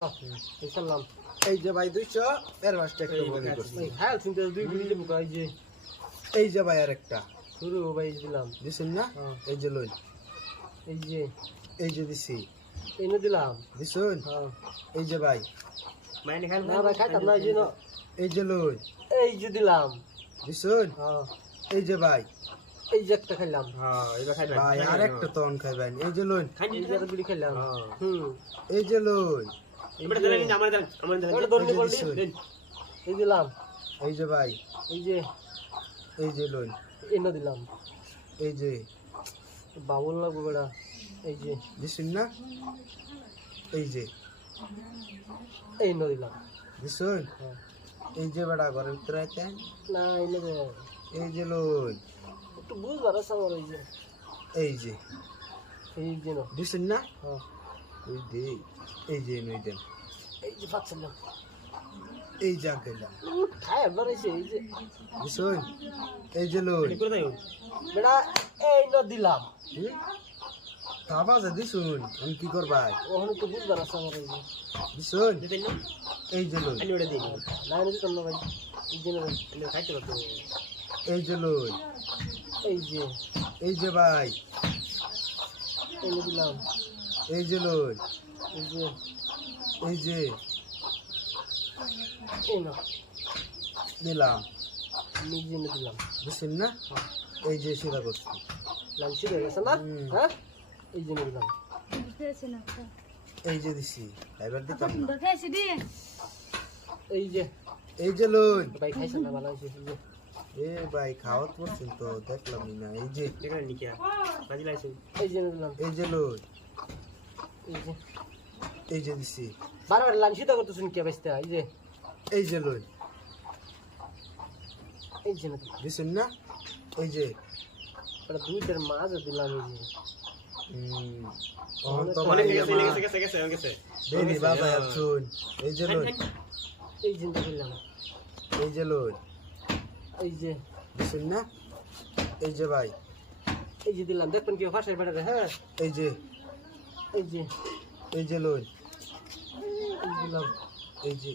সালাম এই যে ভাই 200 এর মাসটা একটু মনে করছি। ভাই হ্যাঁ শুনতে দুই গুলি দেবো এই যে এই যে ভাই আর একটা শুরু ভাই দিলাম দিছেন না? হ্যাঁ। এই যে লই, এই যে দিছি এনে দিলাম দিছুন। হ্যাঁ এই যে ভাই, মাইনে খান না ভাই খাইতাম না এই যে এই যে লই, এই যে দিলাম দিছুন। হ্যাঁ এই যে ভাই, এই যে একটা খাইলাম হ্যাঁ এবার খাইবেন ভাই আর একটা তন খাইবেন। এই যে লই, এই যে গুলি খাইলাম হ্যাঁ। এই যে লই, এবার দেন আমার দেন ওটা দৌড়লে বললি দেন এই দিলাম এই যে ভাই, এই যে লই, এনে দিলাম এই যে বাবুল লাগবে বেড়া এই যে দিছুন না? এই যে এই এনে দিলাম দিছুন। হ্যাঁ এই যে বেড়া ঘরের ভিতরে আইতেন। না এনে দে এই যে লই, একটু বুঝবার আছে আমার এই যে এই যে না দিছুন না? হ্যাঁ ওই দে, এই যে নই দেন, এই যে পাচ্ছিলাম এই যা গেলাম খায় বেড়াইছে এই যে দিছুন। এই যে লই, করে দাও বেড়া এই না দিলাম তাবা যে দিছুন। আমি কি করবাই? ওখানে তো বুঝবার আছে আমার এই যে দিছুন। দেন না এই যে লই, আমি ওটা দিই না এনে দিতাম না ভাই এই যে না ভাই আমি খাইতে পারতো এই যে লই, এই যে ভাই, এনে দিলাম এই যে লই, এই যে এই যে এই না দিলাম আমি যে এনে দিলাম দিছুন না? এই যে সেটা করছি। লাঞ্চি হয়ে গেছে না হ্যাঁ এই যে এনে দিলাম এই যে দিছি, এবার দিতাম না। এই যে লই, ভাই খাইছেন না ভালো হয়েছে এই যে এ ভাই খাওয়াত করছেন তো দেখলামই না। এই যে দেখেন নি কি বাজি লাইছে এই যে এনে দিলাম এই যে লই, এই যে এই যে দিছি, বারবার লাঞ্চি তো করতেছেন কে বেচতে এই যে লই, এই যে এনে দিলাম দিছুন না? এই যে এটা দুইটার মাঝে দিলাম তখন তো অনেক ভাই গেছে আমার গেছে দেরি বাজায় শুন। এই যে লই, এই যে এনে দিলাম এই যে লই, এই যে দিছুন না? এই যে ভাই, এই যে দিলাম দেখবেন কি ফাঁসের বেড়াতে হ্যাঁ এই যে এই যে লই, এই দিলাম এই যে